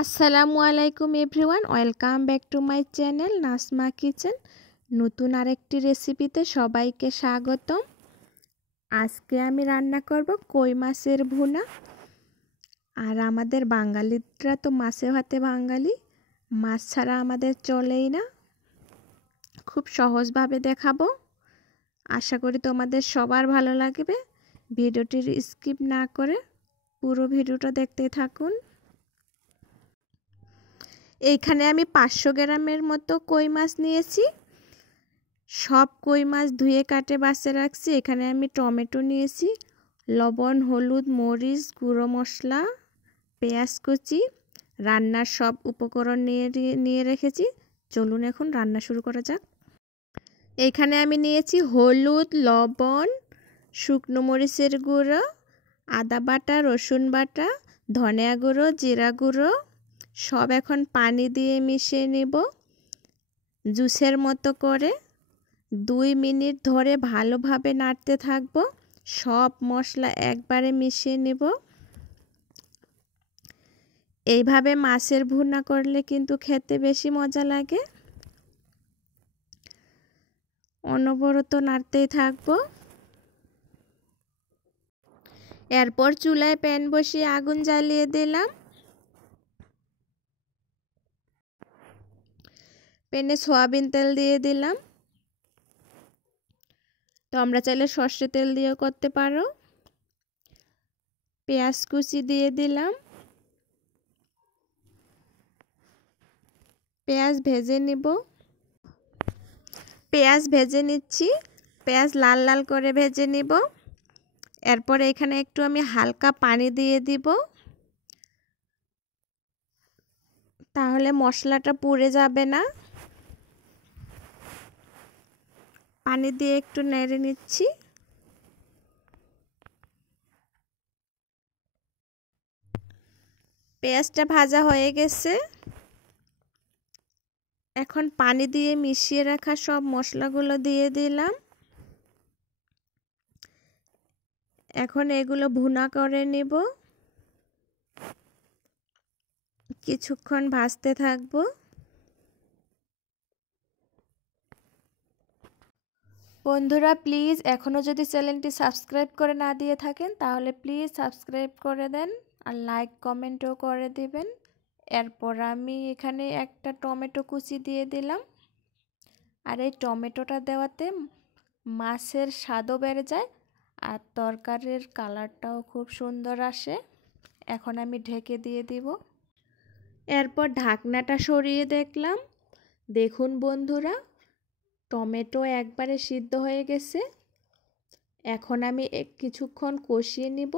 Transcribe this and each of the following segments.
আসসালামু আলাইকুম everyone, welcome back to my channel Nasma kitchen. নতুন আরেকটি রেসিপিতে সবাইকে স্বাগতম। আজকে আমি রান্না করব কই মাছের ভুনা। আর আমাদের বাঙালিরা তো মাছে ভাতে বাঙালি, মাছ ছাড়া আমাদের চলেই না। খুব সহজভাবে দেখাবো, আশা করি তোমাদের সবার ভালো লাগবে। ভিডিওটির স্কিপ না করে পুরো ভিডিওটা দেখতে থাকুন। এইখানে আমি 500 গ্রামের মতো কই মাছ নিয়েছি। সব কই মাছ ধুয়ে কাটে বাছে রাখছি। এখানে আমি টমেটো নিয়েছি, লবণ, হলুদ, মরিচ, গুঁড়ো মশলা, পেঁয়াজ কুচি, রান্নার সব উপকরণ নিয়ে রেখেছি। চলুন এখন রান্না শুরু করা যাক। এইখানে আমি নিয়েছি হলুদ, লবণ, শুকনো মরিচের গুঁড়ো, আদা বাটা, রসুন বাটা, ধনিয়া গুঁড়ো, জিরা গুঁড়ো, সব এখন পানি দিয়ে মিশিয়ে নেব জুসের মতো করে। 2 মিনিট ধরে ভালোভাবে নাড়তে থাকব। সব মশলা একবারে মিশিয়ে নেব। এইভাবে মাছের ভুনা করলে কিন্তু খেতে বেশি মজা লাগে। অনবরত নাড়তেই থাকব। এরপর চুলায় প্যান বসিয়ে আগুন জ্বালিয়ে দিলাম। প্যানে সয়াবিন তেল দিয়ে দিলাম। তোমরা চাইলে সর্ষে তেল দিয়েও করতে পারো। পেঁয়াজ কুচি দিয়ে দিলাম। পেঁয়াজ ভেজে নিব। পেঁয়াজ ভেজে নিচ্ছি। পেঁয়াজ লাল লাল করে ভেজে নিব। এরপর এখানে একটু আমি হালকা পানি দিয়ে দিব, তাহলে মশলাটা পুড়ে যাবে না। পানি দিয়ে একটু নেড়ে নিচ্ছি। পেঁয়াজটা ভাজা হয়ে গেছে। এখন পানি দিয়ে মিশিয়ে রাখা সব মশলাগুলো দিয়ে দিলাম। এখন এগুলো ভুনা করে নেব। কিছুক্ষণ ভাজতে থাকবো। বন্ধুরা প্লিজ এখনও যদি চ্যানেলটি সাবস্ক্রাইব করে না দিয়ে থাকেন তাহলে প্লিজ সাবস্ক্রাইব করে দেন আর লাইক কমেন্টও করে দিবেন। এরপর আমি এখানে একটা টমেটো কুচি দিয়ে দিলাম। আর এই টমেটোটা দেওয়াতে মাছের স্বাদও বেড়ে যায় আর তরকারির কালারটাও খুব সুন্দর আসে। এখন আমি ঢেকে দিয়ে দিব। এরপর ঢাকনাটা সরিয়ে দেখলাম। দেখুন বন্ধুরা, টমেটো একবারে সিদ্ধ হয়ে গেছে। এখন আমি কিছুক্ষণ কষিয়ে নিব,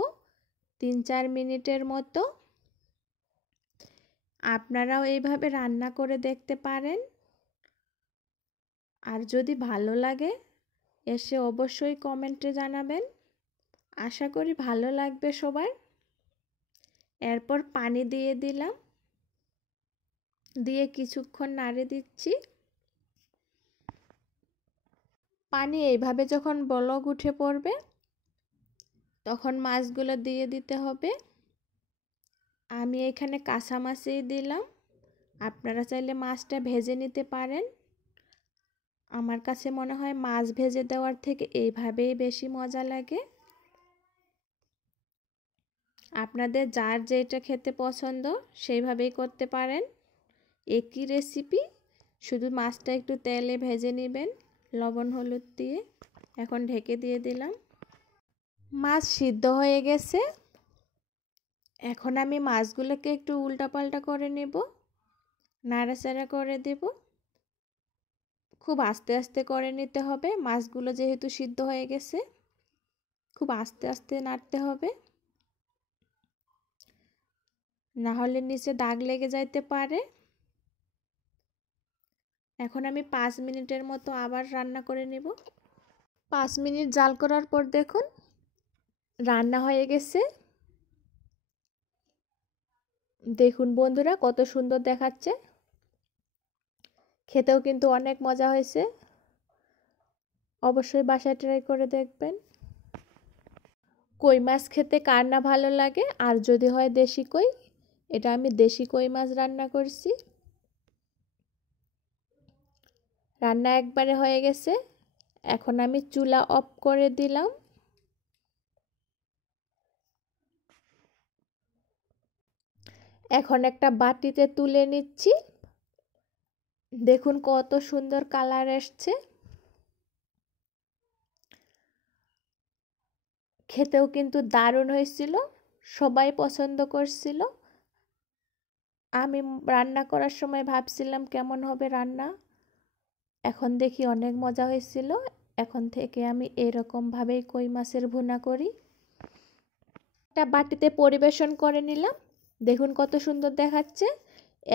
3-4 মিনিটের মতো। আপনারাও এইভাবে রান্না করে দেখতে পারেন। আর যদি ভালো লাগে এসে অবশ্যই কমেন্টে জানাবেন। আশা করি ভালো লাগবে সবার। এরপর পানি দিয়ে দিলাম, দিয়ে কিছুক্ষণ নাড়ে দিচ্ছি। পানি এইভাবে যখন বলক উঠে পড়বে তখন মাছগুলো দিয়ে দিতে হবে। আমি এখানে কাঁচা মাছই দিলাম। আপনারা চাইলে মাছটা ভেজে নিতে পারেন। আমার কাছে মনে হয় মাছ ভেজে দেওয়ার থেকে এইভাবেই বেশি মজা লাগে। আপনাদের যার যেটা খেতে পছন্দ সেইভাবেই করতে পারেন। একই রেসিপি, শুধু মাছটা একটু তেলে ভেজে নেবেন লবণ হলুদ দিয়ে। এখন ঢেকে দিয়ে দিলাম। মাছ সিদ্ধ হয়ে গেছে। এখন আমি মাছগুলোকে একটু উল্টাপাল্টা করে নেব, নাড়াচাড়া করে দেব। খুব আস্তে আস্তে করে নিতে হবে, মাছগুলো যেহেতু সিদ্ধ হয়ে গেছে খুব আস্তে আস্তে নাড়তে হবে, না হলে নিচে দাগ লেগে যাইতে পারে। এখন আমি 5 মিনিটের মতো আবার রান্না করে নেব। 5 মিনিট জাল করার পর দেখুন রান্না হয়ে গেছে। দেখুন বন্ধুরা কত সুন্দর দেখাচ্ছে। খেতেও কিন্তু অনেক মজা হয়েছে। অবশ্যই বাসায় ট্রাই করে দেখবেন। কই মাছ খেতে কার না ভালো লাগে, আর যদি হয় দেশি কই এটা আমি দেশি কই মাছ রান্না করছি। রান্না একবারে হয়ে গেছে। এখন আমি চুলা অফ করে দিলাম। এখন একটা বাটিতে তুলে নিচ্ছি। দেখুন কত সুন্দর কালার এসছে। খেতেও কিন্তু দারুণ হয়েছিল, সবাই পছন্দ করছিল। আমি রান্না করার সময় ভাবছিলাম কেমন হবে রান্না, এখন দেখি অনেক মজা হয়েছিল। এখন থেকে আমি এরকমভাবেই কই মাছের ভুনা করি। একটা বাটিতে পরিবেশন করে নিলাম। দেখুন কত সুন্দর দেখাচ্ছে।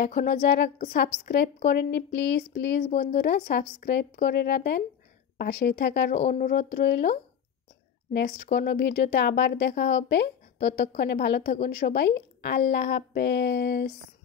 এখনও যারা সাবস্ক্রাইব করেননি প্লিজ প্লিজ বন্ধুরা সাবস্ক্রাইব করে দেন, পাশেই থাকার অনুরোধ রইল। নেক্সট কোনো ভিডিওতে আবার দেখা হবে। ততক্ষণে ভালো থাকুন সবাই। আল্লাহ হাফেজ।